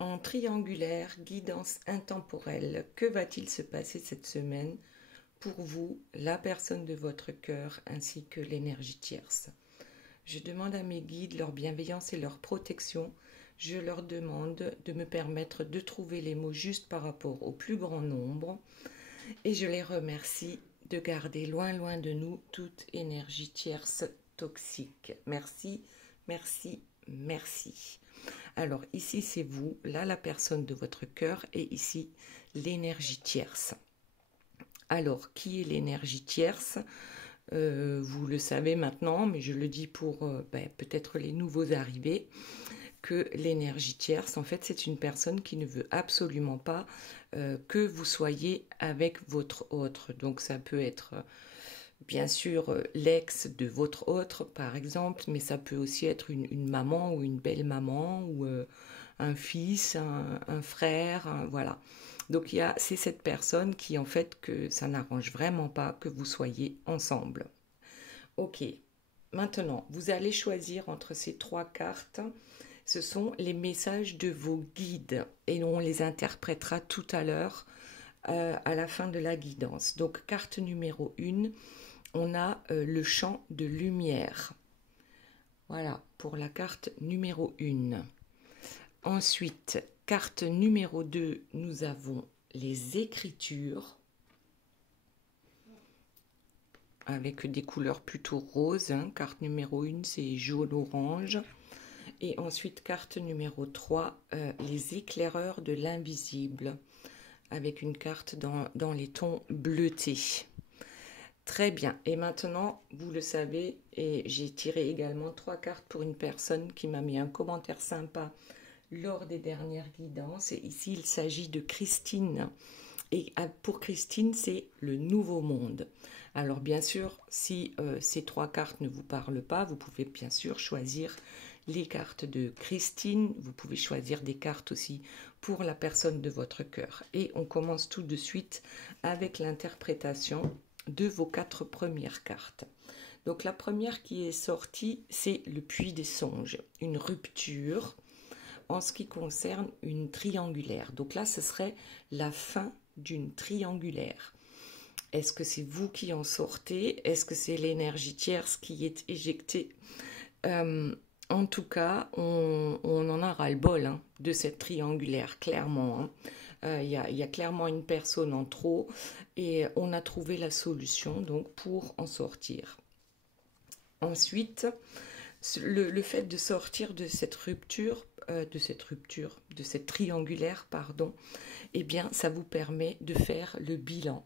En triangulaire, guidance intemporelle, que va-t-il se passer cette semaine pour vous, la personne de votre cœur, ainsi que l'énergie tierce? Je demande à mes guides leur bienveillance et leur protection. Je leur demande de me permettre de trouver les mots justes par rapport au plus grand nombre. Et je les remercie de garder loin, loin de nous toute énergie tierce toxique. Merci, merci, merci. Alors ici c'est vous, là la personne de votre cœur et ici l'énergie tierce. Alors qui est l'énergie tierce? Vous le savez maintenant, mais je le dis pour peut-être les nouveaux arrivés, que l'énergie tierce, en fait, c'est une personne qui ne veut absolument pas que vous soyez avec votre autre. Donc ça peut être bien sûr l'ex de votre autre, par exemple, mais ça peut aussi être une maman ou une belle-maman ou un fils, un frère, voilà. Donc c'est cette personne qui, en fait, que ça n'arrange vraiment pas que vous soyez ensemble. Ok, maintenant, vous allez choisir entre ces trois cartes. Ce sont les messages de vos guides et on les interprétera tout à l'heure à la fin de la guidance. Donc, carte numéro 1, on a le champ de lumière. Voilà, pour la carte numéro 1. Ensuite, carte numéro 2, nous avons les écritures avec des couleurs plutôt roses. Carte numéro 1, c'est jaune-orange. Et ensuite, carte numéro 3, les éclaireurs de l'invisible, avec une carte dans les tons bleutés. Très bien. Et maintenant, vous le savez, et j'ai tiré également 3 cartes pour une personne qui m'a mis un commentaire sympa lors des dernières guidances. Et ici, il s'agit de Christine. Et pour Christine, c'est le nouveau monde. Alors bien sûr, si ces 3 cartes ne vous parlent pas, vous pouvez bien sûr choisir les cartes de Christine. Vous pouvez choisir des cartes aussi pour la personne de votre cœur. Et on commence tout de suite avec l'interprétation de vos 4 premières cartes. Donc la première qui est sortie, c'est le puits des songes, une rupture en ce qui concerne une triangulaire. Donc là, ce serait la fin d'une triangulaire. Est-ce que c'est vous qui en sortez? Est-ce que c'est l'énergie tierce qui est éjectée? En tout cas, on en a ras-le-bol de cette triangulaire, clairement. Il y a clairement une personne en trop et on a trouvé la solution donc pour en sortir. Ensuite, le fait de sortir de cette rupture, de cette triangulaire, pardon, eh bien, ça vous permet de faire le bilan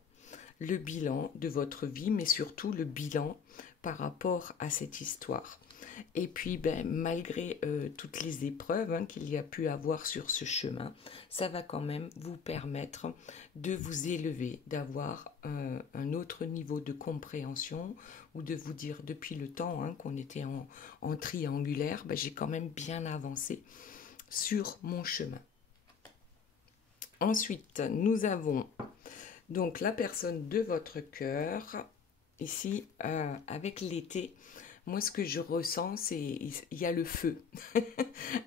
de votre vie, mais surtout le bilan par rapport à cette histoire. Et puis, malgré toutes les épreuves qu'il y a pu avoir sur ce chemin, ça va quand même vous permettre de vous élever, d'avoir un autre niveau de compréhension ou de vous dire depuis le temps qu'on était en triangulaire, j'ai quand même bien avancé sur mon chemin. Ensuite, nous avons donc la personne de votre cœur, ici avec l'été. Moi, ce que je ressens, c'est il y a le feu.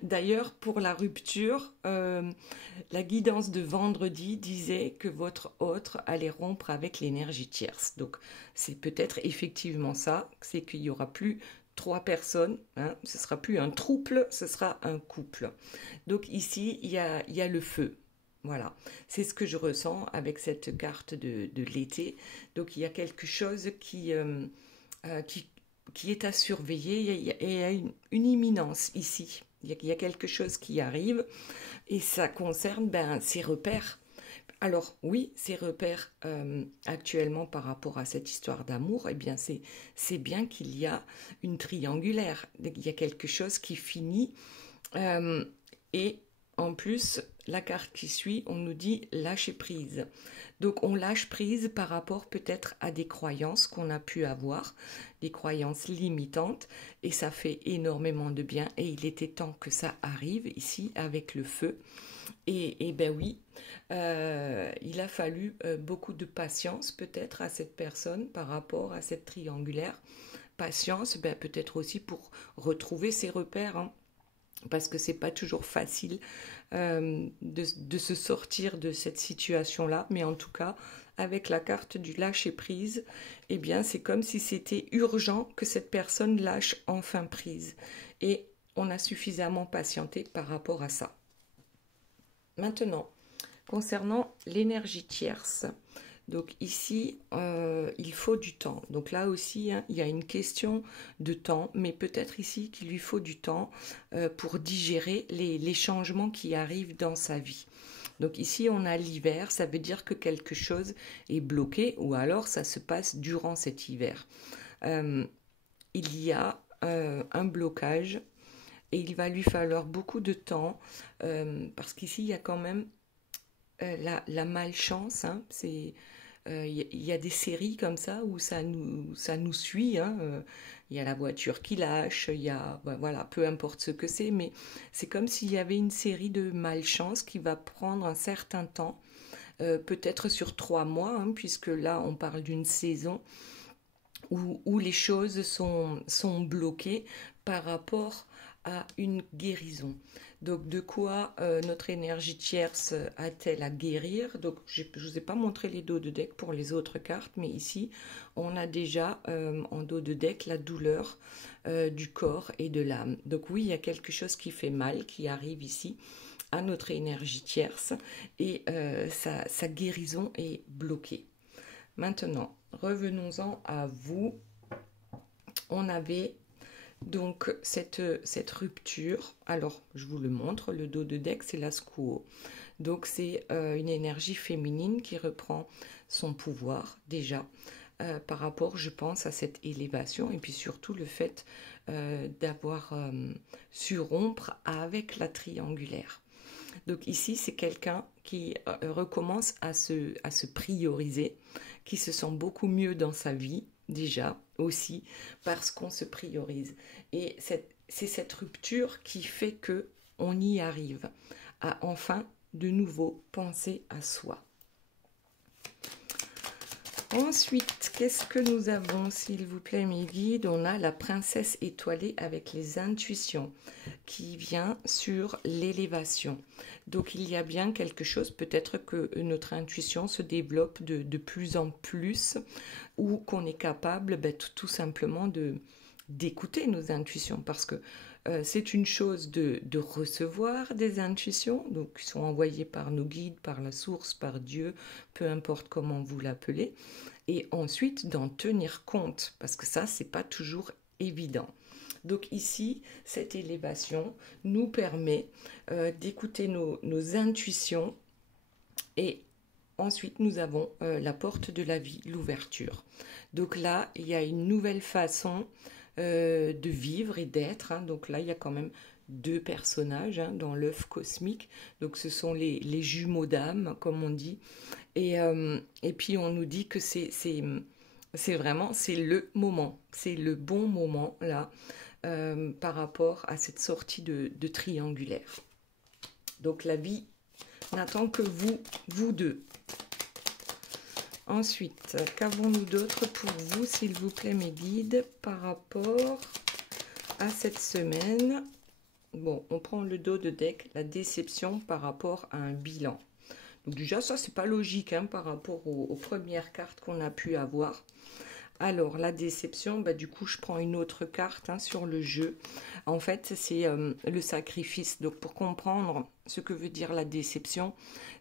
D'ailleurs, pour la rupture, la guidance de vendredi disait que votre autre allait rompre avec l'énergie tierce. Donc, c'est peut-être effectivement ça, c'est qu'il n'y aura plus 3 personnes, ce ne sera plus un trouble, ce sera un couple. Donc ici, il y a le feu. Voilà, c'est ce que je ressens avec cette carte de l'été. Donc il y a quelque chose qui est à surveiller. Il y a une imminence ici. Il y a quelque chose qui arrive et ça concerne ces repères. Alors oui, ces repères actuellement par rapport à cette histoire d'amour, eh bien c'est bien qu'il y a une triangulaire. Il y a quelque chose qui finit et en plus, la carte qui suit, on nous dit lâcher prise. Donc on lâche prise par rapport peut-être à des croyances qu'on a pu avoir, des croyances limitantes, et ça fait énormément de bien. Et il était temps que ça arrive ici avec le feu. Et ben oui, il a fallu beaucoup de patience peut-être à cette personne par rapport à cette triangulaire. Patience, peut-être aussi pour retrouver ses repères. parce que c'est pas toujours facile de se sortir de cette situation-là, mais en tout cas, avec la carte du lâcher-prise, eh bien, c'est comme si c'était urgent que cette personne lâche enfin prise. Et on a suffisamment patienté par rapport à ça. Maintenant, concernant l'énergie tierce, donc ici, il faut du temps. Donc là aussi, hein, il y a une question de temps, mais peut-être ici qu'il lui faut du temps pour digérer les changements qui arrivent dans sa vie. Donc ici, on a l'hiver, ça veut dire que quelque chose est bloqué ou alors ça se passe durant cet hiver. Il y a un blocage et il va lui falloir beaucoup de temps parce qu'ici, il y a quand même la malchance. Hein, il y a des séries comme ça où ça nous suit. Hein, il y a la voiture qui lâche, il y a, voilà, peu importe ce que c'est, mais c'est comme s'il y avait une série de malchance qui va prendre un certain temps, peut-être sur 3 mois, hein, puisque là on parle d'une saison où les choses sont bloquées par rapport à une guérison. Donc de quoi notre énergie tierce a-t-elle à guérir? Donc je ne vous ai pas montré les dos de deck pour les autres cartes, mais ici on a déjà en dos de deck la douleur du corps et de l'âme. Donc oui, il y a quelque chose qui fait mal, qui arrive ici à notre énergie tierce et sa guérison est bloquée. Maintenant, revenons-en à vous. On avait donc cette rupture. Alors, je vous le montre, le dos de deck, c'est la Squaw. Donc, c'est une énergie féminine qui reprend son pouvoir déjà par rapport, je pense, à cette élévation et puis surtout le fait d'avoir su rompre avec la triangulaire. Donc ici, c'est quelqu'un qui recommence à se prioriser, qui se sent beaucoup mieux dans sa vie, déjà, aussi, parce qu'on se priorise. Et c'est cette rupture qui fait que on y arrive à enfin, de nouveau, penser à soi. Ensuite, qu'est-ce que nous avons, s'il vous plaît, mes guides? On a la princesse étoilée avec les intuitions qui vient sur l'élévation. Donc, il y a bien quelque chose, peut-être que notre intuition se développe de plus en plus ou qu'on est capable tout simplement d'écouter nos intuitions parce que c'est une chose de recevoir des intuitions, donc qui sont envoyées par nos guides, par la source, par Dieu, peu importe comment vous l'appelez, et ensuite d'en tenir compte, parce que ça, c'est pas toujours évident. Donc ici, cette élévation nous permet d'écouter nos intuitions et ensuite nous avons la porte de la vie, l'ouverture. Donc là, il y a une nouvelle façon de vivre et d'être. Hein. Donc là, il y a quand même 2 personnages hein, dans l'œuf cosmique. Donc ce sont les jumeaux d'âme, comme on dit. Et puis on nous dit que c'est vraiment, c'est le moment. C'est le bon moment, là, par rapport à cette sortie de triangulaire. Donc la vie n'attend que vous deux. Ensuite, qu'avons-nous d'autre pour vous, s'il vous plaît, mes guides, par rapport à cette semaine? Bon, on prend le dos de deck, la déception par rapport à un bilan. Donc déjà, ça, c'est pas logique hein, par rapport aux premières cartes qu'on a pu avoir. Alors, la déception, du coup, je prends une autre carte hein, sur le jeu. En fait, c'est le sacrifice. Donc, pour comprendre ce que veut dire la déception,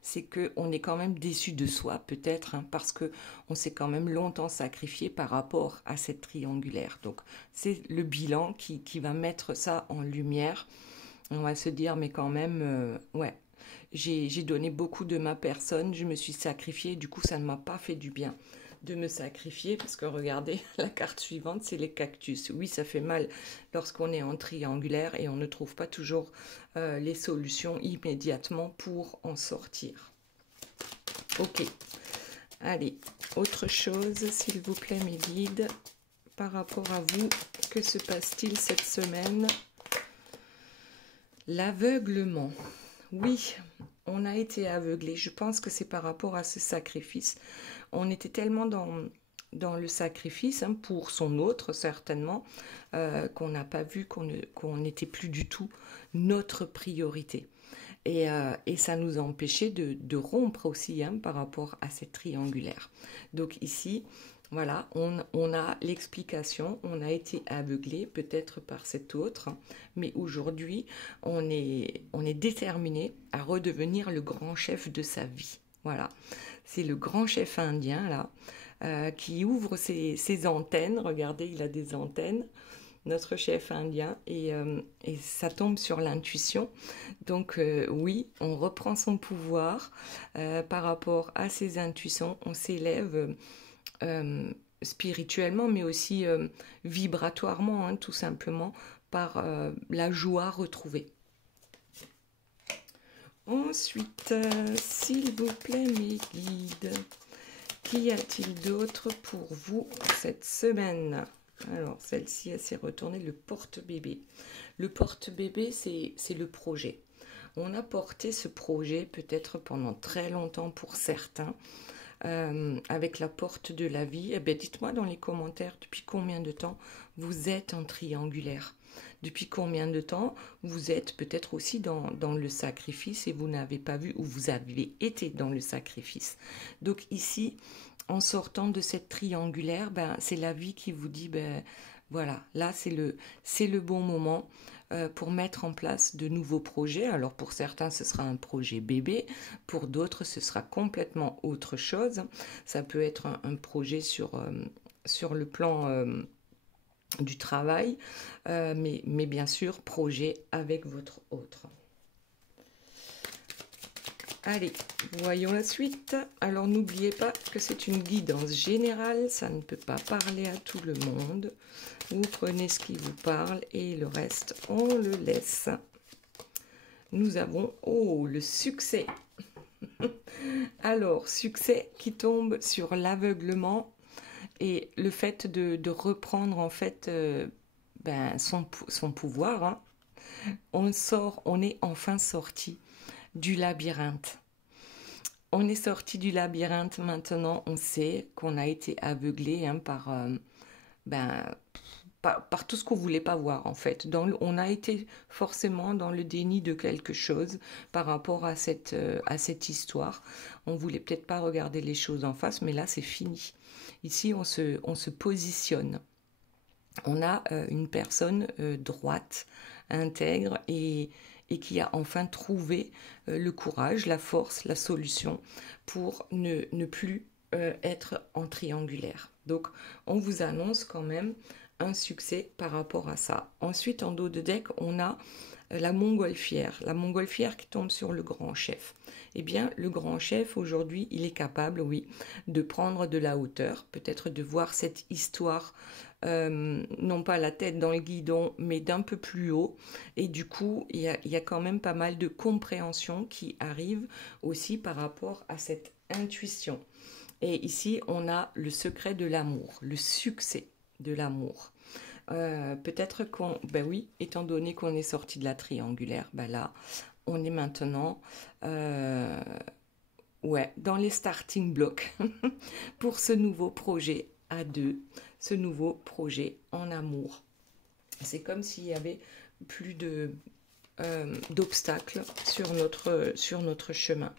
c'est qu'on est quand même déçu de soi, peut-être, hein, parce qu'on s'est quand même longtemps sacrifié par rapport à cette triangulaire. Donc, c'est le bilan qui va mettre ça en lumière. On va se dire, mais quand même, ouais, j'ai donné beaucoup de ma personne, je me suis sacrifiée, du coup, ça ne m'a pas fait du bien de me sacrifier, parce que regardez, la carte suivante, c'est les cactus. Oui, ça fait mal lorsqu'on est en triangulaire et on ne trouve pas toujours les solutions immédiatement pour en sortir. Ok, allez, autre chose, s'il vous plaît, mes guides, par rapport à vous, que se passe-t-il cette semaine? L'aveuglement. Oui, on a été aveuglé. Je pense que c'est par rapport à ce sacrifice. On était tellement dans le sacrifice, hein, pour son autre certainement, qu'on n'a pas vu, qu'on n'était plus du tout notre priorité. Et ça nous a empêché de rompre aussi, hein, par rapport à cette triangulaire. Donc ici, voilà, on a l'explication, on a été aveuglé peut-être par cet autre, mais aujourd'hui, on est déterminé à redevenir le grand chef de sa vie. Voilà, c'est le grand chef indien là, qui ouvre ses antennes. Regardez, il a des antennes, notre chef indien, et ça tombe sur l'intuition. Donc oui, on reprend son pouvoir par rapport à ses intuitions, on s'élève spirituellement, mais aussi vibratoirement, hein, tout simplement, par la joie retrouvée. Ensuite, s'il vous plaît, mes guides, qu'y a-t-il d'autre pour vous cette semaine? Alors, celle-ci, elle s'est retournée, le porte-bébé. Le porte-bébé, c'est le projet. On a porté ce projet peut-être pendant très longtemps pour certains, avec la porte de la vie. Eh bien, dites-moi dans les commentaires depuis combien de temps vous êtes en triangulaire. Depuis combien de temps vous êtes peut-être aussi dans le sacrifice et vous n'avez pas vu, ou vous avez été dans le sacrifice. Donc ici, en sortant de cette triangulaire, ben, c'est la vie qui vous dit, ben, voilà, là c'est le bon moment pour mettre en place de nouveaux projets. Alors pour certains, ce sera un projet bébé, pour d'autres, ce sera complètement autre chose. Ça peut être un projet sur le plan du travail, mais bien sûr, projet avec votre autre. Allez, voyons la suite. Alors n'oubliez pas que c'est une guidance générale, ça ne peut pas parler à tout le monde. Vous prenez ce qui vous parle et le reste, on le laisse. Nous avons, oh, le succès. Alors, succès qui tombe sur l'aveuglement et le fait de reprendre en fait ben, son pouvoir. Hein. On est enfin sorti du labyrinthe. On est sorti du labyrinthe maintenant, on sait qu'on a été aveuglé, hein, par tout ce qu'on ne voulait pas voir en fait. On a été forcément dans le déni de quelque chose par rapport à cette histoire. On ne voulait peut-être pas regarder les choses en face, mais là c'est fini. Ici on se positionne. On a une personne droite, intègre et qui a enfin trouvé le courage, la force, la solution pour ne plus être en triangulaire. Donc, on vous annonce quand même un succès par rapport à ça. Ensuite, en dos de deck, on a la montgolfière. La montgolfière qui tombe sur le grand chef. Eh bien, le grand chef, aujourd'hui, il est capable, oui, de prendre de la hauteur, peut-être de voir cette histoire non pas la tête dans le guidon, mais d'un peu plus haut. Et du coup, il y a quand même pas mal de compréhension qui arrive aussi par rapport à cette intuition. Et ici, on a le secret de l'amour, le succès de l'amour. Peut-être ben oui, étant donné qu'on est sorti de la triangulaire, ben là, on est maintenant dans les starting blocks pour ce nouveau projet à deux, ce nouveau projet en amour. C'est comme s'il y avait plus d'obstacles sur notre chemin.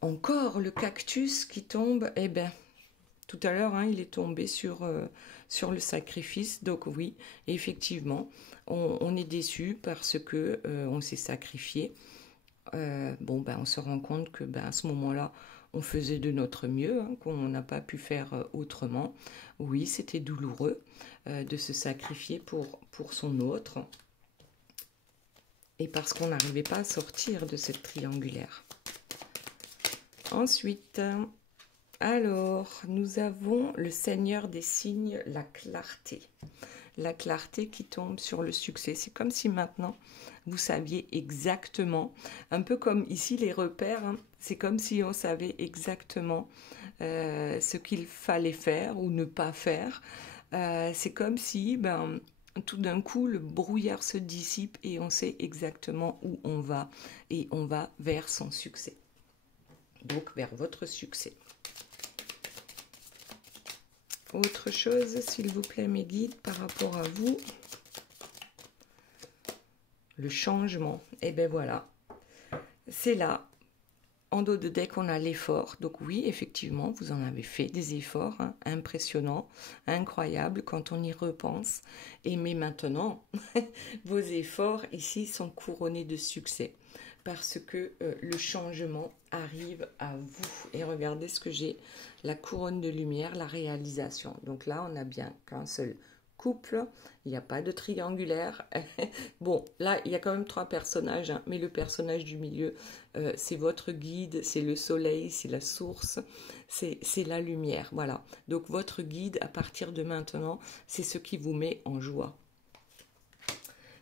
Encore le cactus qui tombe, eh bien, tout à l'heure, hein, il est tombé sur le sacrifice. Donc oui, effectivement, on est déçu parce que on s'est sacrifié. On se rend compte que à ce moment-là, on faisait de notre mieux, hein, qu'on n'a pas pu faire autrement. Oui, c'était douloureux de se sacrifier pour son autre. Et parce qu'on n'arrivait pas à sortir de cette triangulaire. Ensuite, alors, nous avons le Seigneur des signes, la clarté. La clarté qui tombe sur le succès. C'est comme si maintenant, vous saviez exactement, un peu comme ici les repères, hein, c'est comme si on savait exactement ce qu'il fallait faire ou ne pas faire. C'est comme si, tout d'un coup, le brouillard se dissipe et on sait exactement où on va. Et on va vers son succès. Donc, vers votre succès. Autre chose, s'il vous plaît, mes guides, par rapport à vous. Le changement. Et bien voilà. C'est là. En dos de deck, on a l'effort. Donc oui, effectivement, vous en avez fait des efforts hein, impressionnants, incroyables quand on y repense. Mais maintenant, vos efforts ici sont couronnés de succès parce que le changement arrive à vous. Et regardez ce que j'ai, la couronne de lumière, la réalisation. Donc là, on n'a bien qu'un seul couple, il n'y a pas de triangulaire. Bon, là, il y a quand même 3 personnages, hein, mais le personnage du milieu, c'est votre guide, c'est le soleil, c'est la source, c'est la lumière, voilà. Donc, votre guide, à partir de maintenant, c'est ce qui vous met en joie.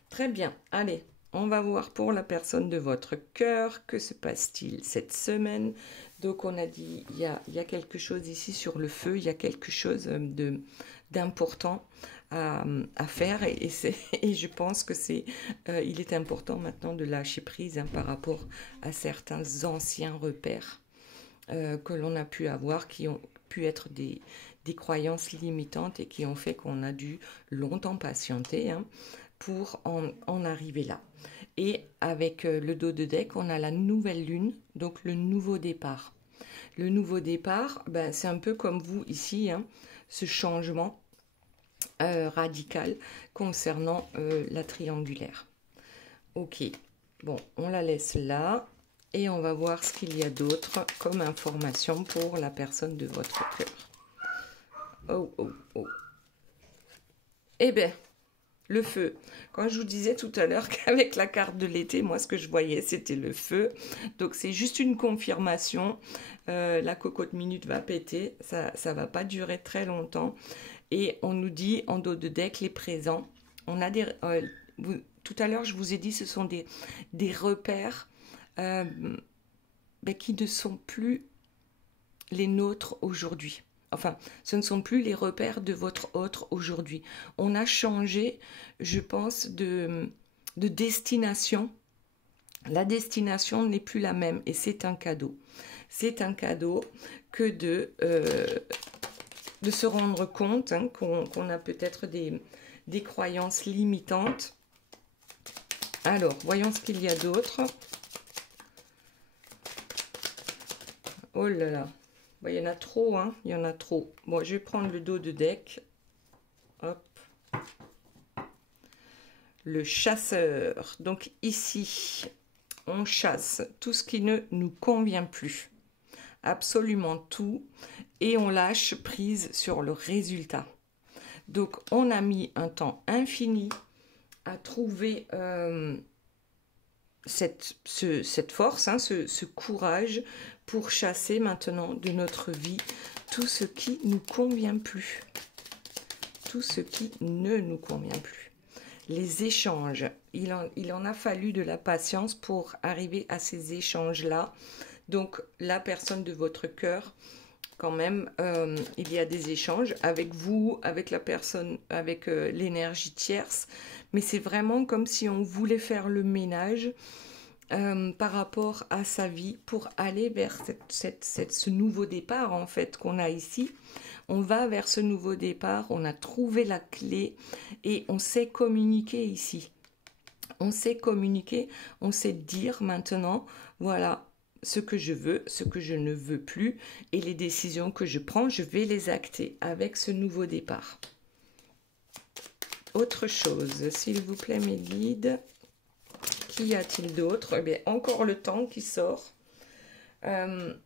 Très bien, allez, on va voir pour la personne de votre cœur, que se passe-t-il cette semaine? Donc, on a dit, il y a quelque chose ici sur le feu, il y a quelque chose d'important à faire et je pense que il est important maintenant de lâcher prise hein, par rapport à certains anciens repères que l'on a pu avoir, qui ont pu être des croyances limitantes et qui ont fait qu'on a dû longtemps patienter hein, pour en arriver là. Et avec le dos de deck, on a la nouvelle lune, donc le nouveau départ. Le nouveau départ, ben, c'est un peu comme vous ici, hein, ce changement radical concernant la triangulaire. Ok, bon, on la laisse là et on va voir ce qu'il y a d'autre comme information pour la personne de votre cœur. Oh, oh, oh. Eh bien, le feu. Quand je vous disais tout à l'heure qu'avec la carte de l'été, moi, ce que je voyais, c'était le feu. Donc, c'est juste une confirmation. La cocotte minute va péter. Ça ne va pas durer très longtemps. Et on nous dit, en dos de deck, les présents. On a des... tout à l'heure, je vous ai dit, ce sont des repères qui ne sont plus les nôtres aujourd'hui. Enfin, ce ne sont plus les repères de votre autre aujourd'hui. On a changé, je pense, de destination. La destination n'est plus la même et c'est un cadeau. C'est un cadeau que de se rendre compte hein, qu'on a peut-être des croyances limitantes. Alors, voyons ce qu'il y a d'autre. Oh là là. Bon, il y en a trop, hein. Il y en a trop. Bon, je vais prendre le dos de deck. Hop. Le chasseur. Donc ici, on chasse tout ce qui ne nous convient plus. Absolument tout. Et on lâche prise sur le résultat. Donc, on a mis un temps infini à trouver cette force, hein, ce courage pour chasser maintenant de notre vie tout ce qui ne nous convient plus. Tout ce qui ne nous convient plus. Les échanges, il en a fallu de la patience pour arriver à ces échanges-là. Donc, la personne de votre cœur, quand même, il y a des échanges avec vous, avec la personne, avec l'énergie tierce. Mais c'est vraiment comme si on voulait faire le ménage par rapport à sa vie pour aller vers ce nouveau départ, en fait, qu'on a ici. On va vers ce nouveau départ, on a trouvé la clé et on sait communiquer ici. On sait communiquer, on sait dire maintenant, voilà, ce que je veux, ce que je ne veux plus, et les décisions que je prends, je vais les acter avec ce nouveau départ. Autre chose, s'il vous plaît, mes guides, qu'y a-t-il d'autre? Eh bien, encore le temps qui sort.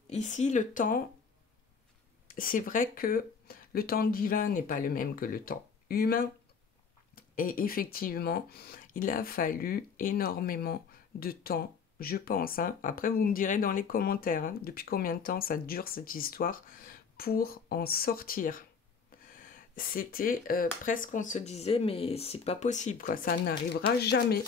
Ici, le temps, c'est vrai que le temps divin n'est pas le même que le temps humain, et effectivement, il a fallu énormément de temps, je pense. Hein. Après, vous me direz dans les commentaires hein, depuis combien de temps ça dure cette histoire pour en sortir. C'était presque, on se disait, mais c'est pas possible, quoi. Ça n'arrivera jamais.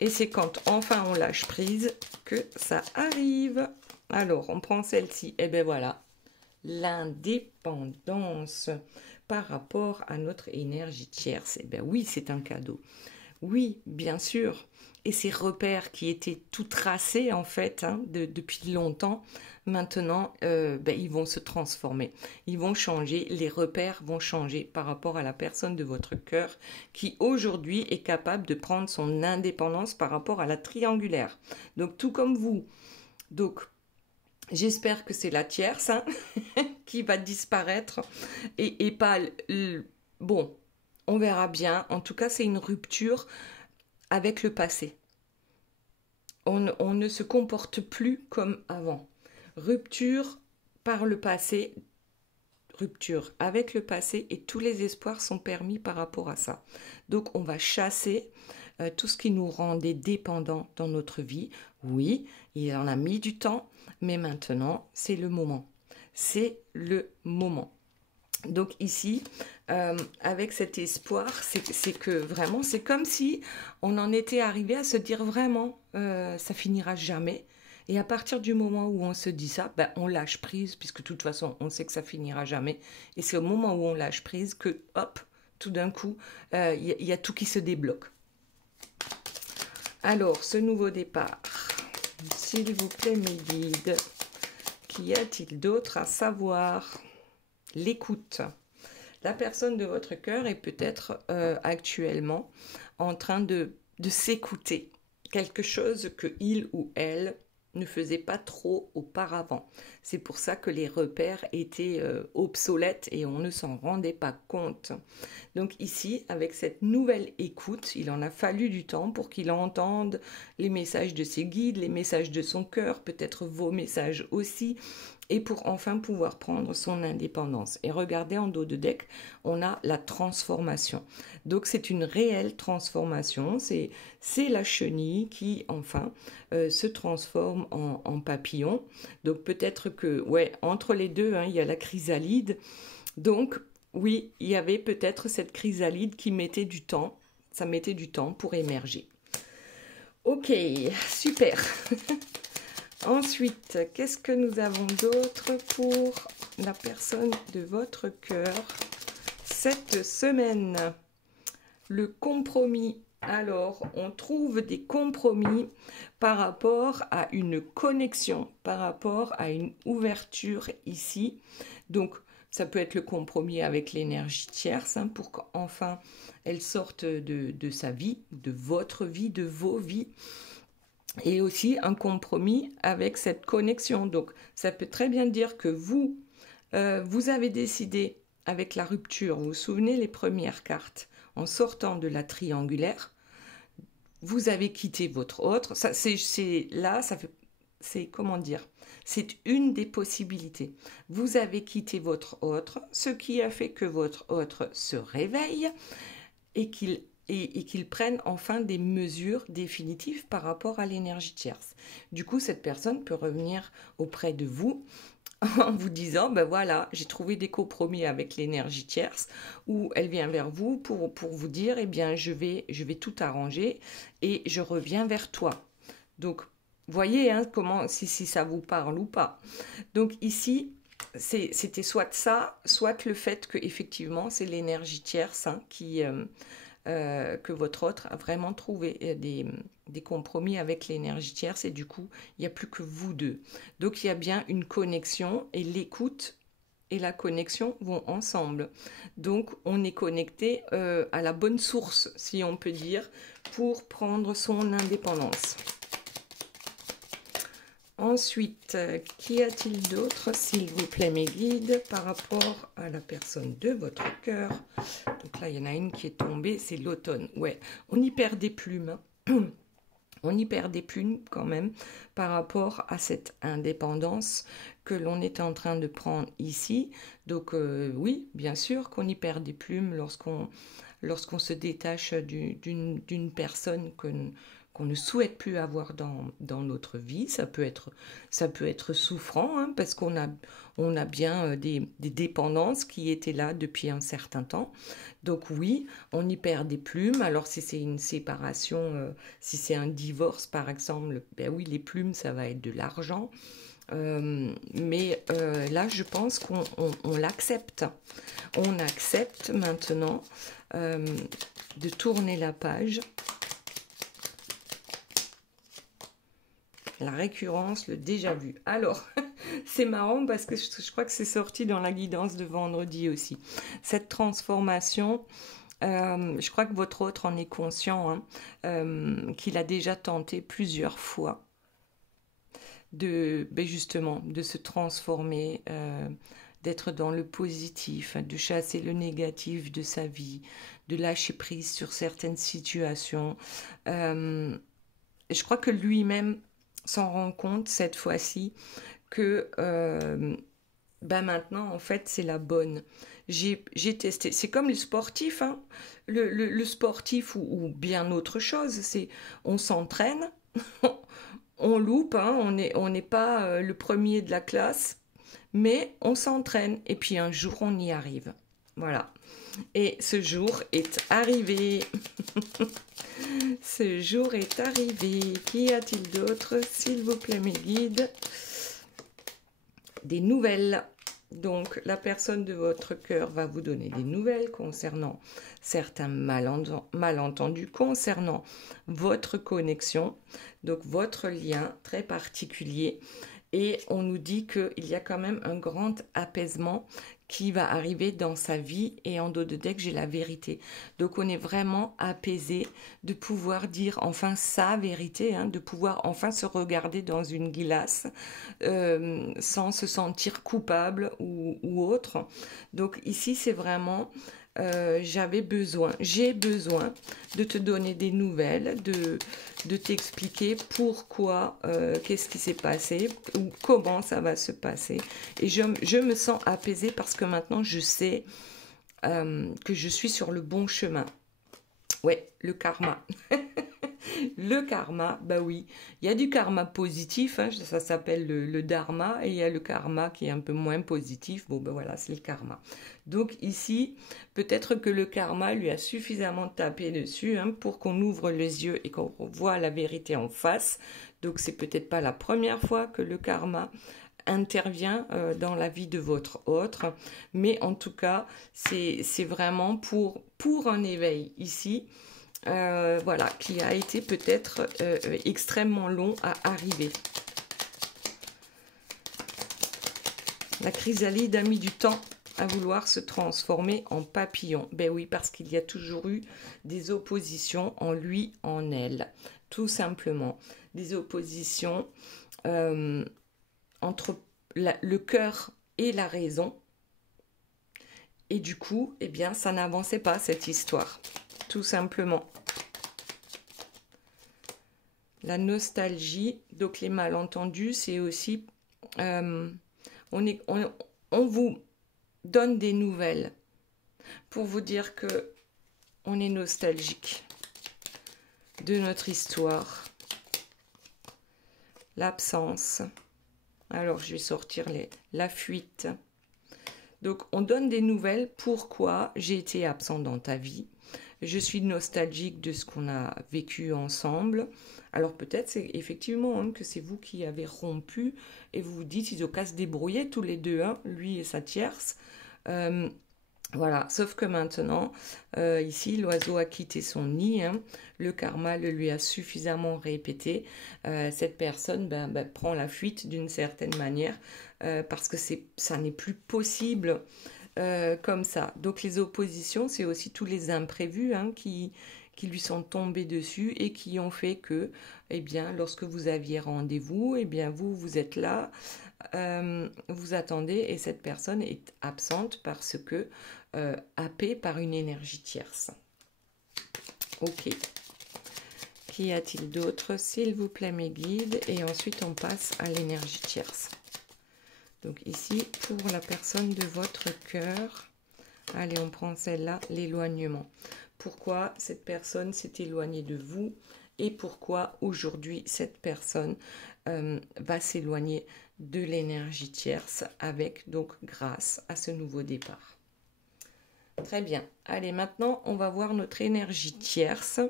Et c'est quand enfin on lâche prise que ça arrive. Alors, on prend celle-ci. Et bien voilà, l'indépendance par rapport à notre énergie tierce. Eh bien oui, c'est un cadeau. Oui, bien sûr. Et ces repères qui étaient tout tracés, en fait, hein, depuis longtemps, maintenant, ben, ils vont se transformer. Ils vont changer, les repères vont changer par rapport à la personne de votre cœur qui, aujourd'hui, est capable de prendre son indépendance par rapport à la triangulaire. Donc, tout comme vous. Donc, j'espère que c'est la tierce, hein, qui va disparaître et pas... Bon, on verra bien. En tout cas, c'est une rupture avec le passé. On ne se comporte plus comme avant. Rupture par le passé, rupture avec le passé et tous les espoirs sont permis par rapport à ça. Donc on va chasser tout ce qui nous rendait dépendants dans notre vie. Oui, il en a mis du temps, mais maintenant c'est le moment. C'est le moment. Donc ici, avec cet espoir, c'est que vraiment, c'est comme si on en était arrivé à se dire vraiment, ça finira jamais. Et à partir du moment où on se dit ça, ben, on lâche prise, puisque de toute façon, on sait que ça finira jamais. Et c'est au moment où on lâche prise que, hop, tout d'un coup, y a tout qui se débloque. Alors, ce nouveau départ, s'il vous plaît, mes guides, qu'y a-t-il d'autre à savoir? L'écoute. La personne de votre cœur est peut-être actuellement en train de s'écouter. Quelque chose que il ou elle ne faisait pas trop auparavant. C'est pour ça que les repères étaient obsolètes et on ne s'en rendait pas compte. Donc ici, avec cette nouvelle écoute, il en a fallu du temps pour qu'il entende les messages de ses guides, les messages de son cœur, peut-être vos messages aussi, et pour enfin pouvoir prendre son indépendance. Et regardez en dos de deck, on a la transformation. Donc c'est une réelle transformation, c'est la chenille qui enfin se transforme en papillon. Donc peut-être que, ouais, entre les deux, hein, il y a la chrysalide. Donc oui, il y avait peut-être cette chrysalide qui mettait du temps, ça mettait du temps pour émerger. Ok, super. Ensuite, qu'est-ce que nous avons d'autre pour la personne de votre cœur cette semaine? Le compromis. Alors, on trouve des compromis par rapport à une connexion, par rapport à une ouverture ici. Donc, ça peut être le compromis avec l'énergie tierce, hein, pour qu'enfin elle sorte de sa vie, de votre vie, de vos vies. Et aussi un compromis avec cette connexion. Donc, ça peut très bien dire que vous avez décidé avec la rupture, vous vous souvenez les premières cartes, en sortant de la triangulaire, vous avez quitté votre autre. Ça, c'est comment dire, c'est une des possibilités. Vous avez quitté votre autre, ce qui a fait que votre autre se réveille et qu'il prenne enfin des mesures définitives par rapport à l'énergie tierce. Du coup, cette personne peut revenir auprès de vous en vous disant, ben voilà, j'ai trouvé des compromis avec l'énergie tierce, ou elle vient vers vous pour vous dire, eh bien, je vais tout arranger et je reviens vers toi. Donc, voyez hein, comment, si ça vous parle ou pas. Donc ici, c'était soit ça, soit le fait que effectivement c'est l'énergie tierce hein, que votre autre a vraiment trouvé des compromis avec l'énergie tierce et du coup, il n'y a plus que vous deux. Donc, il y a bien une connexion et l'écoute et la connexion vont ensemble. Donc, on est connecté à la bonne source, si on peut dire, pour prendre son indépendance. Ensuite, qu'y a-t-il d'autre, s'il vous plaît, mes guides, par rapport à la personne de votre cœur? Donc là, il y en a une qui est tombée, c'est l'automne. Ouais, on y perd des plumes. On y perd des plumes quand même par rapport à cette indépendance que l'on est en train de prendre ici. Donc oui, bien sûr qu'on y perd des plumes lorsqu'on se détache d'une personne qu'on ne souhaite plus avoir dans notre vie. Ça peut être souffrant hein, parce qu'on a bien des dépendances qui étaient là depuis un certain temps. Donc oui, on y perd des plumes. Alors si c'est une séparation, si c'est un divorce par exemple, ben oui, les plumes, ça va être de l'argent. Mais là, je pense qu'on l'accepte. On accepte maintenant de tourner la page. La récurrence, le déjà vu. Alors, c'est marrant parce que je crois que c'est sorti dans la guidance de vendredi aussi. Cette transformation, je crois que votre autre en est conscient, hein, qu'il a déjà tenté plusieurs fois justement, de se transformer, d'être dans le positif, de chasser le négatif de sa vie, de lâcher prise sur certaines situations. Je crois que lui-même s'en rend compte cette fois-ci que maintenant, en fait, c'est la bonne. J'ai testé. C'est comme les sportifs, hein. Le sportif ou bien autre chose, c'est on s'entraîne, on loupe, hein, on n'est pas le premier de la classe, mais on s'entraîne et puis un jour on y arrive. Voilà. Et ce jour est arrivé. Ce jour est arrivé. Qu'y a-t-il d'autre, s'il vous plaît, mes guides? Des nouvelles. Donc, la personne de votre cœur va vous donner des nouvelles concernant certains malentendus, concernant votre connexion, donc votre lien très particulier. Et on nous dit qu'il y a quand même un grand apaisement qui va arriver dans sa vie, et en dos de deck, j'ai la vérité. Donc on est vraiment apaisé de pouvoir dire enfin sa vérité, hein, de pouvoir enfin se regarder dans une glace sans se sentir coupable ou autre. Donc ici, c'est vraiment... j'ai besoin de te donner des nouvelles, de t'expliquer pourquoi, qu'est-ce qui s'est passé, ou comment ça va se passer. Et je me sens apaisée parce que maintenant je sais que je suis sur le bon chemin. Ouais, le karma. Le karma, bah oui, il y a du karma positif, hein, ça s'appelle le dharma, et il y a le karma qui est un peu moins positif. Bon, ben voilà, c'est le karma. Donc ici, peut-être que le karma lui a suffisamment tapé dessus, hein, pour qu'on ouvre les yeux et qu'on voit la vérité en face. Donc c'est peut-être pas la première fois que le karma intervient dans la vie de votre autre, mais en tout cas, c'est vraiment pour un éveil ici. Voilà, qui a été peut-être extrêmement long à arriver. La chrysalide a mis du temps à vouloir se transformer en papillon. Ben oui, parce qu'il y a toujours eu des oppositions en lui, en elle. Tout simplement. Des oppositions entre le cœur et la raison. Et du coup, eh bien, ça n'avançait pas, cette histoire. Tout simplement. La nostalgie, donc les malentendus, c'est aussi... on vous donne des nouvelles pour vous dire que on est nostalgique de notre histoire. L'absence. Alors, je vais sortir la fuite. Donc, on donne des nouvelles. Pourquoi j'ai été absent dans ta vie? Je suis nostalgique de ce qu'on a vécu ensemble. Alors peut-être c'est effectivement, hein, que c'est vous qui avez rompu et vous vous dites ils ont qu'à se débrouiller tous les deux, hein, lui et sa tierce. Voilà, sauf que maintenant, ici, l'oiseau a quitté son nid, hein, le karma le lui a suffisamment répété. Cette personne prend la fuite d'une certaine manière parce que ça n'est plus possible. Comme ça. Donc les oppositions, c'est aussi tous les imprévus, hein, qui lui sont tombés dessus et qui ont fait que, eh bien, lorsque vous aviez rendez-vous, eh bien, vous êtes là, vous attendez et cette personne est absente parce que happée par une énergie tierce. Ok. Qu'y a-t-il d'autre, s'il vous plaît, mes guides? Et ensuite, on passe à l'énergie tierce. Donc ici, pour la personne de votre cœur, allez, on prend celle-là, l'éloignement. Pourquoi cette personne s'est éloignée de vous et pourquoi aujourd'hui cette personne va s'éloigner de l'énergie tierce avec, donc, grâce à ce nouveau départ. Très bien. Allez, maintenant, on va voir notre énergie tierce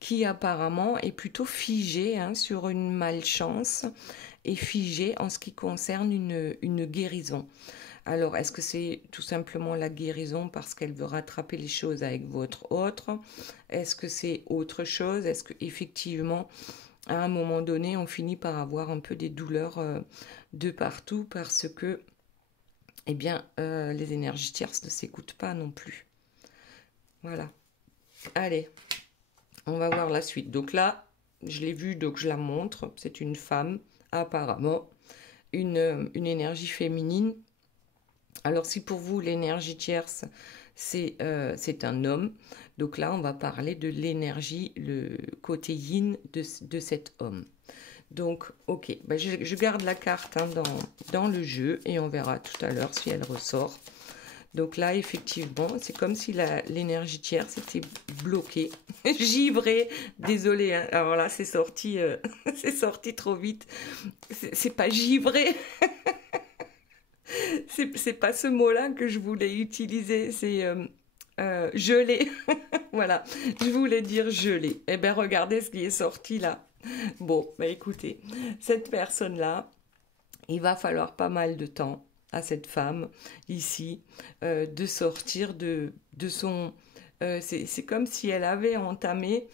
qui apparemment est plutôt figée, hein, sur une malchance et figée en ce qui concerne une guérison. Alors, est-ce que c'est tout simplement la guérison parce qu'elle veut rattraper les choses avec votre autre? Est-ce que c'est autre chose? Est-ce qu'effectivement, à un moment donné, on finit par avoir un peu des douleurs de partout parce que, eh bien, les énergies tierces ne s'écoutent pas non plus. Voilà. Allez, on va voir la suite. Donc là, je l'ai vue, donc je la montre. C'est une femme, apparemment, une énergie féminine. Alors si pour vous, l'énergie tierce, c'est un homme, donc là, on va parler de l'énergie, le côté yin de cet homme. Donc, ok, ben je garde la carte hein, dans le jeu et on verra tout à l'heure si elle ressort. Donc là, effectivement, c'est comme si l'énergie tierce était bloquée, givrée. Désolée, hein. Alors là, c'est sorti, c'est sorti trop vite. C'est pas givré. C'est pas ce mot-là que je voulais utiliser. C'est gelé. Voilà, je voulais dire gelé. Eh bien, regardez ce qui est sorti là. Bon, bah écoutez, cette personne-là, il va falloir pas mal de temps à cette femme ici de sortir de son... c'est comme si elle avait entamé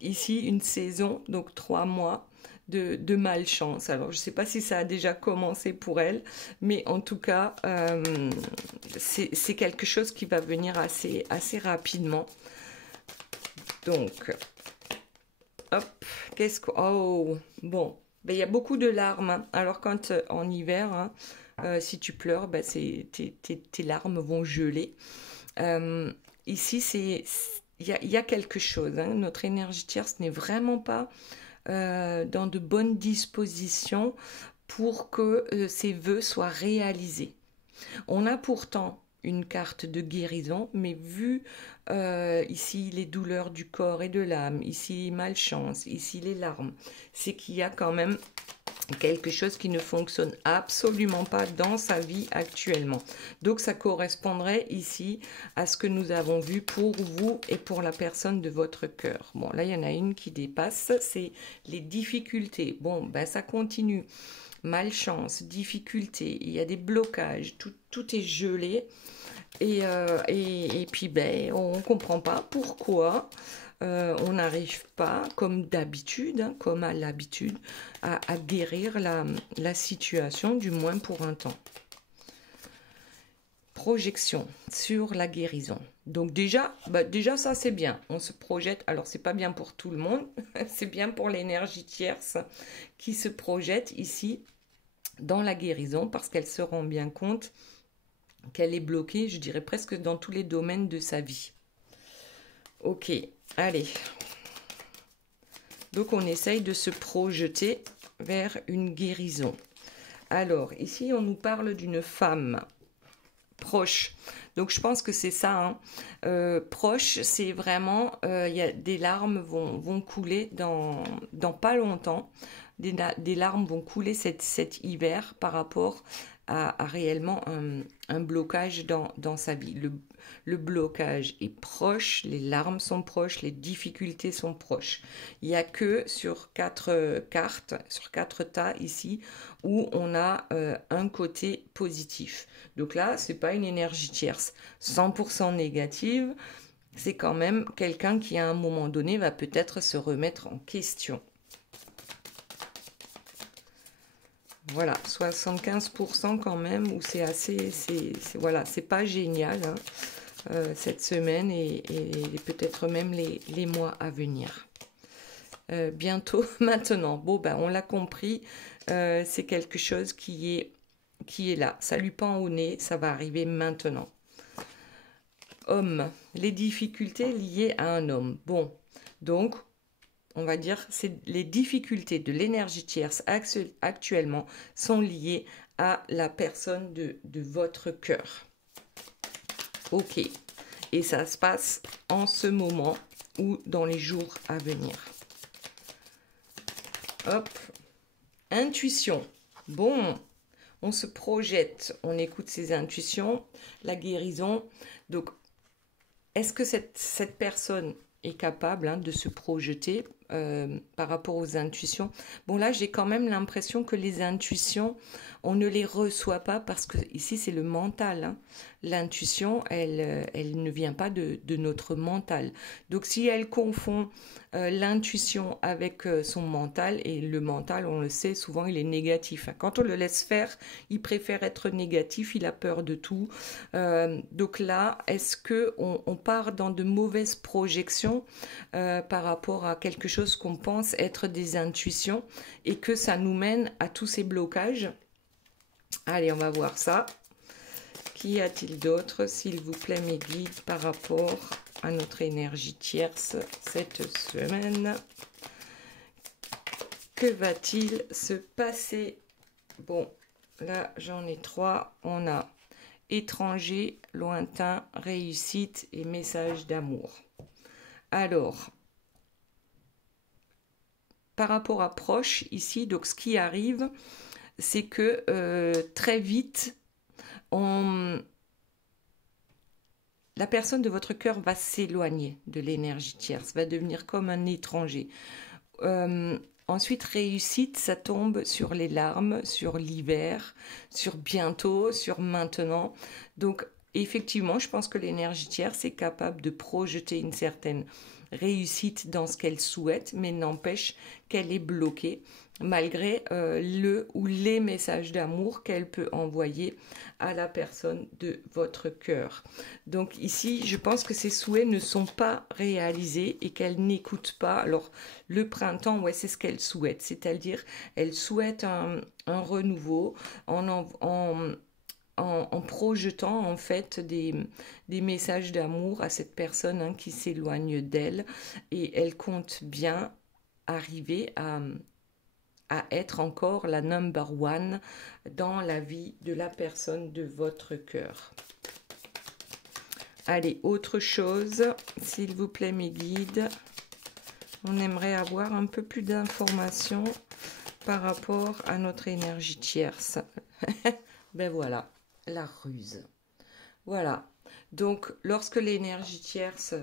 ici une saison, donc 3 mois de malchance. Alors je ne sais pas si ça a déjà commencé pour elle, mais en tout cas c'est quelque chose qui va venir assez rapidement. Donc, hop, qu'est-ce que... Oh, bon. Ben, il y a beaucoup de larmes. Hein. Alors, quand en hiver, hein, si tu pleures, ben, tes larmes vont geler. Ici, il y a quelque chose. Hein. Notre énergie tierce n'est vraiment pas dans de bonnes dispositions pour que ses vœux soient réalisés. On a pourtant une carte de guérison, mais vu ici les douleurs du corps et de l'âme, ici malchance, ici les larmes, c'est qu'il y a quand même quelque chose qui ne fonctionne absolument pas dans sa vie actuellement. Donc ça correspondrait ici à ce que nous avons vu pour vous et pour la personne de votre cœur. Bon, là il y en a une qui dépasse, c'est les difficultés. Bon, ben ça continue. Malchance, difficulté, il y a des blocages, tout est gelé et puis ben, on ne comprend pas pourquoi on n'arrive pas, comme d'habitude, hein, comme à l'habitude, à guérir la situation, du moins pour un temps. Projection sur la guérison. Donc déjà ça c'est bien, on se projette, alors c'est pas bien pour tout le monde, c'est bien pour l'énergie tierce qui se projette ici dans la guérison parce qu'elle se rend bien compte qu'elle est bloquée, je dirais presque dans tous les domaines de sa vie. Ok, allez. Donc on essaye de se projeter vers une guérison. Alors ici on nous parle d'une femme proche. Donc je pense que c'est ça. Hein. Proche, c'est vraiment, y a des larmes vont couler dans pas longtemps. Des larmes vont couler cet hiver par rapport à réellement un blocage dans sa vie. Le blocage est proche, les larmes sont proches, les difficultés sont proches. Il n'y a que sur 4 cartes, sur 4 tas ici, où on a un côté positif. Donc là, ce n'est pas une énergie tierce 100% négative, c'est quand même quelqu'un qui à un moment donné va peut-être se remettre en question. Voilà, 75% quand même, où c'est assez, voilà, c'est pas génial hein, cette semaine et peut-être même les mois à venir. Bientôt, maintenant, bon ben on l'a compris, c'est quelque chose qui est là, ça lui pend au nez, ça va arriver maintenant. Homme, les difficultés liées à un homme. Bon, donc on va dire, c'est les difficultés de l'énergie tierce actuellement sont liées à la personne de votre cœur. Ok. Et ça se passe en ce moment ou dans les jours à venir. Hop. Intuition. Bon, on se projette, on écoute ses intuitions, la guérison. Donc, est-ce que cette personne est capable hein, de se projeter par rapport aux intuitions. Bon, là, j'ai quand même l'impression que les intuitions, on ne les reçoit pas parce que ici, c'est le mental. Hein. L'intuition, elle ne vient pas de notre mental. Donc, si elle confond l'intuition avec son mental, et le mental, on le sait, souvent, il est négatif. Hein. Quand on le laisse faire, il préfère être négatif, il a peur de tout. Donc là, est-ce qu'on part dans de mauvaises projections par rapport à quelque chose qu'on pense être des intuitions et que ça nous mène à tous ces blocages? Allez, on va voir ça. Qu'y a-t-il d'autre, s'il vous plaît, mes guides, par rapport à notre énergie tierce cette semaine? Que va-t-il se passer? Bon, là, j'en ai 3. On a étranger, lointain, réussite et message d'amour. Alors, par rapport à proche, ici, donc ce qui arrive, c'est que très vite, la personne de votre cœur va s'éloigner de l'énergie tierce, va devenir comme un étranger. Ensuite, réussite, ça tombe sur les larmes, sur l'hiver, sur bientôt, sur maintenant. Donc, effectivement, je pense que l'énergie tierce est capable de projeter une certaine réussite dans ce qu'elle souhaite, mais n'empêche qu'elle est bloquée malgré le ou les messages d'amour qu'elle peut envoyer à la personne de votre cœur. Donc ici, je pense que ses souhaits ne sont pas réalisés et qu'elle n'écoute pas. Alors, le printemps, ouais, c'est ce qu'elle souhaite, c'est-à-dire elle souhaite un renouveau en projetant en fait des messages d'amour à cette personne hein, qui s'éloigne d'elle, et elle compte bien arriver à être encore la number one dans la vie de la personne de votre cœur. Allez, autre chose, s'il vous plaît, mes guides. On aimerait avoir un peu plus d'informations par rapport à notre énergie tierce. Ben voilà, la ruse. Voilà. Donc, lorsque l'énergie tierce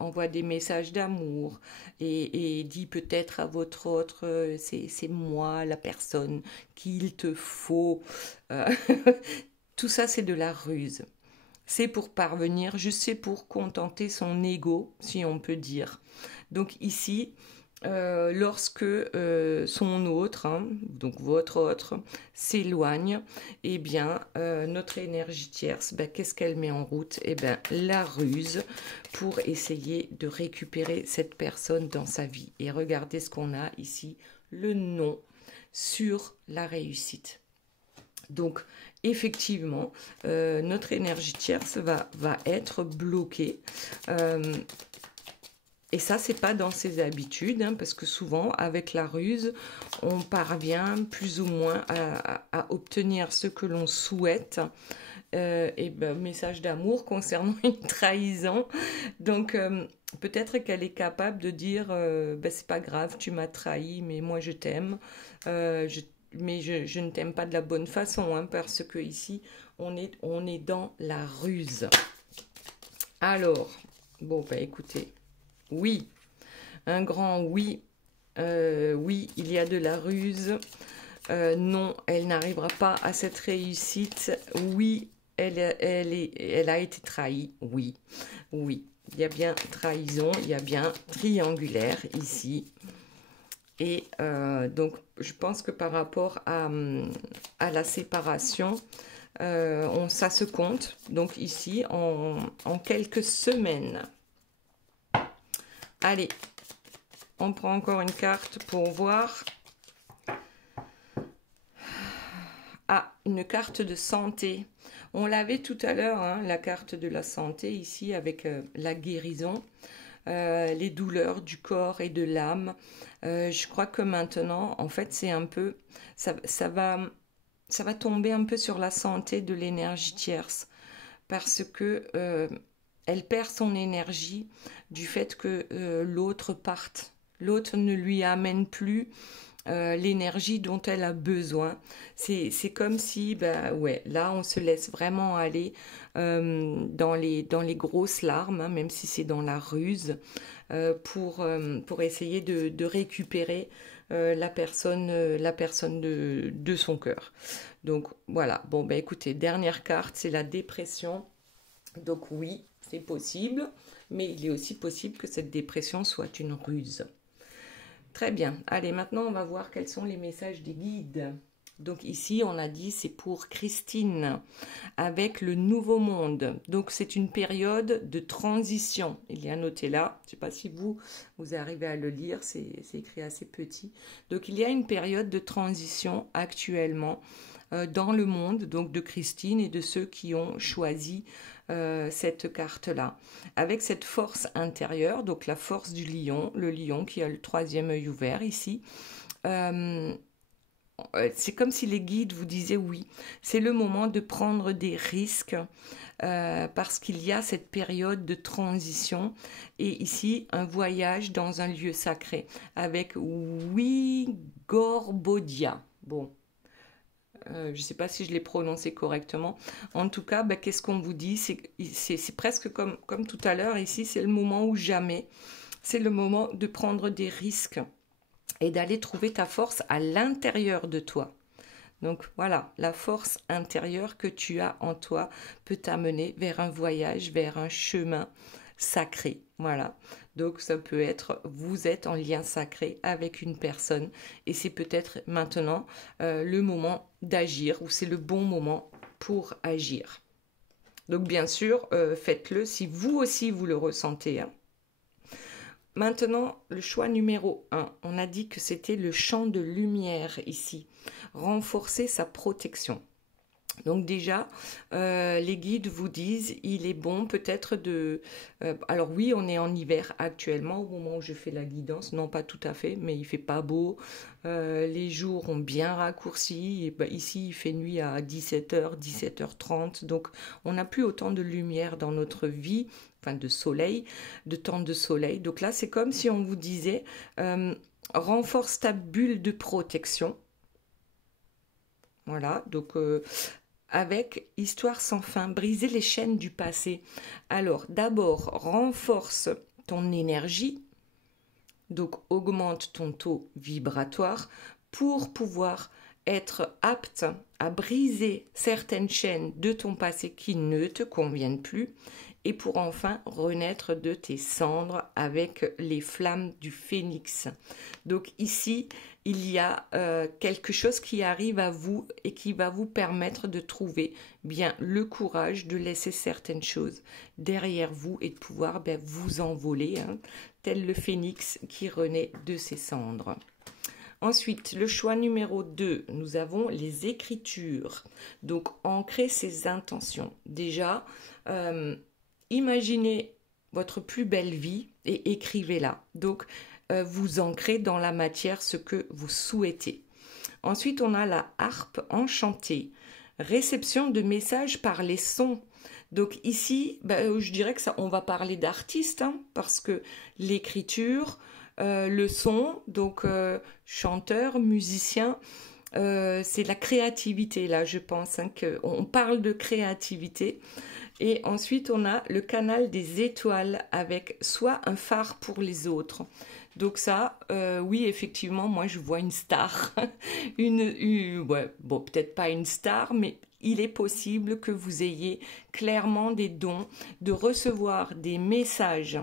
envoie des messages d'amour et dit peut-être à votre autre, c'est moi la personne qu'il te faut. Tout ça, c'est de la ruse. C'est pour parvenir, juste c'est pour contenter son ego, si on peut dire. Donc ici, lorsque son autre, hein, donc votre autre, s'éloigne, eh bien, notre énergie tierce, ben, qu'est-ce qu'elle met en route? Eh bien, la ruse pour essayer de récupérer cette personne dans sa vie. Et regardez ce qu'on a ici, le non sur la réussite. Donc, effectivement, notre énergie tierce va être bloquée. Et ça, c'est pas dans ses habitudes, hein, parce que souvent, avec la ruse, on parvient plus ou moins à obtenir ce que l'on souhaite. Et ben, message d'amour concernant une trahison. Donc, peut-être qu'elle est capable de dire ben, c'est pas grave, tu m'as trahi, mais moi je t'aime. Mais je ne t'aime pas de la bonne façon, hein, parce que ici, on est dans la ruse. Alors, bon, ben écoutez. Oui, un grand oui. Oui, il y a de la ruse. Non, elle n'arrivera pas à cette réussite. Oui, elle a été trahie. Oui, oui. Il y a bien trahison, il y a bien triangulaire ici. Et donc, je pense que par rapport à la séparation, ça se compte. Donc ici, en quelques semaines. Allez, on prend encore une carte pour voir. Ah, une carte de santé. On l'avait tout à l'heure, hein, la carte de la santé, ici, avec la guérison, les douleurs du corps et de l'âme. Je crois que maintenant, en fait, c'est un peu... Ça va tomber un peu sur la santé de l'énergie tierce. Parce que... elle perd son énergie du fait que l'autre parte. L'autre ne lui amène plus l'énergie dont elle a besoin. C'est comme si, ben ouais, là on se laisse vraiment aller dans les grosses larmes, hein, même si c'est dans la ruse, pour essayer de récupérer la personne de son cœur. Donc voilà, bon ben écoutez, dernière carte, c'est la dépression. Donc oui, c'est possible, mais il est aussi possible que cette dépression soit une ruse. Très bien. Allez, maintenant, on va voir quels sont les messages des guides. Donc ici, on a dit c'est pour Christine avec le nouveau monde. Donc c'est une période de transition. Il y a noté là, je ne sais pas si vous arrivez à le lire, c'est écrit assez petit. Donc il y a une période de transition actuellement dans le monde, donc de Christine et de ceux qui ont choisi cette carte-là, avec cette force intérieure, donc la force du lion, le lion qui a le troisième œil ouvert ici. C'est comme si les guides vous disaient oui, c'est le moment de prendre des risques parce qu'il y a cette période de transition et ici un voyage dans un lieu sacré avec Wigorbodia. Bon, je ne sais pas si je l'ai prononcé correctement. En tout cas, qu'est-ce qu'on vous dit? C'est presque comme tout à l'heure. Ici, c'est le moment ou jamais. C'est le moment de prendre des risques et d'aller trouver ta force à l'intérieur de toi. Donc voilà, la force intérieure que tu as en toi peut t'amener vers un voyage, vers un chemin sacré. Voilà. Donc ça peut être, vous êtes en lien sacré avec une personne et c'est peut-être maintenant le moment d'agir ou c'est le bon moment pour agir. Donc bien sûr, faites-le si vous aussi vous le ressentez. Hein. Maintenant, le choix numéro 1. On a dit que c'était le champ de lumière ici. Renforcer sa protection. Donc déjà, les guides vous disent, il est bon peut-être de... alors oui, on est en hiver actuellement au moment où je fais la guidance. Non, pas tout à fait, mais il fait pas beau. Les jours ont bien raccourci. Et ici, il fait nuit à 17h, 17h30. Donc, on n'a plus autant de lumière dans notre vie, enfin de soleil, de temps de soleil. Donc là, c'est comme si on vous disait, renforce ta bulle de protection. Voilà, donc avec Histoire sans fin, briser les chaînes du passé. Alors, d'abord, renforce ton énergie, donc augmente ton taux vibratoire pour pouvoir être apte à briser certaines chaînes de ton passé qui ne te conviennent plus et pour enfin renaître de tes cendres avec les flammes du phénix. Donc ici, il y a quelque chose qui arrive à vous et qui va vous permettre de trouver bien le courage de laisser certaines choses derrière vous et de pouvoir vous envoler, hein, tel le phénix qui renaît de ses cendres. Ensuite, le choix numéro 2, nous avons les écritures. Donc, ancrer ses intentions. Déjà, imaginez votre plus belle vie et écrivez-la. Donc, vous ancrez dans la matière ce que vous souhaitez. Ensuite, on a la harpe enchantée. Réception de messages par les sons. Donc ici, je dirais que on va parler d'artistes, hein, parce que l'écriture, le son, donc chanteur, musicien, c'est la créativité là, je pense, hein, qu'on parle de créativité. Et ensuite, on a le canal des étoiles avec soit un phare pour les autres. Donc ça, oui, effectivement, moi, je vois une star. Ouais, bon, peut-être pas une star, mais il est possible que vous ayez clairement des dons de recevoir des messages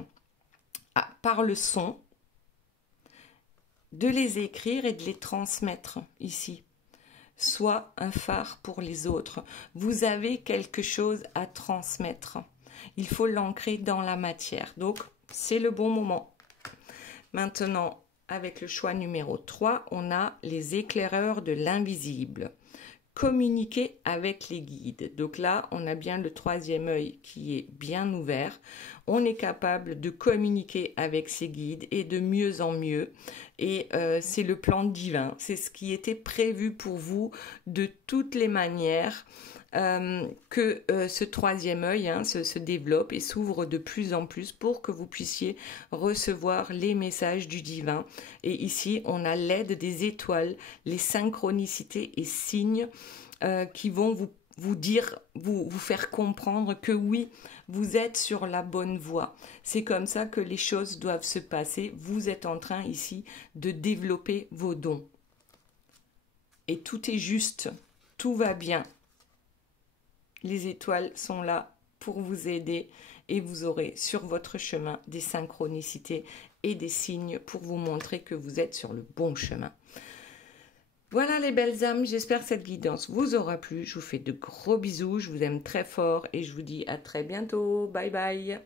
par le son, de les écrire et de les transmettre ici. Soit un phare pour les autres. Vous avez quelque chose à transmettre. Il faut l'ancrer dans la matière. Donc, c'est le bon moment. Maintenant, avec le choix numéro 3, on a les éclaireurs de l'invisible. Communiquer avec les guides. Donc là, on a bien le troisième œil qui est bien ouvert. On est capable de communiquer avec ces guides et de mieux en mieux. Et c'est le plan divin. C'est ce qui était prévu pour vous de toutes les manières. que ce troisième œil se développe et s'ouvre de plus en plus pour que vous puissiez recevoir les messages du divin. Et ici, on a l'aide des étoiles, les synchronicités et signes qui vont vous dire, vous faire comprendre que oui, vous êtes sur la bonne voie. C'est comme ça que les choses doivent se passer. Vous êtes en train ici de développer vos dons. Et tout est juste, tout va bien. Les étoiles sont là pour vous aider et vous aurez sur votre chemin des synchronicités et des signes pour vous montrer que vous êtes sur le bon chemin. Voilà les belles âmes, j'espère que cette guidance vous aura plu. Je vous fais de gros bisous, je vous aime très fort et je vous dis à très bientôt. Bye bye.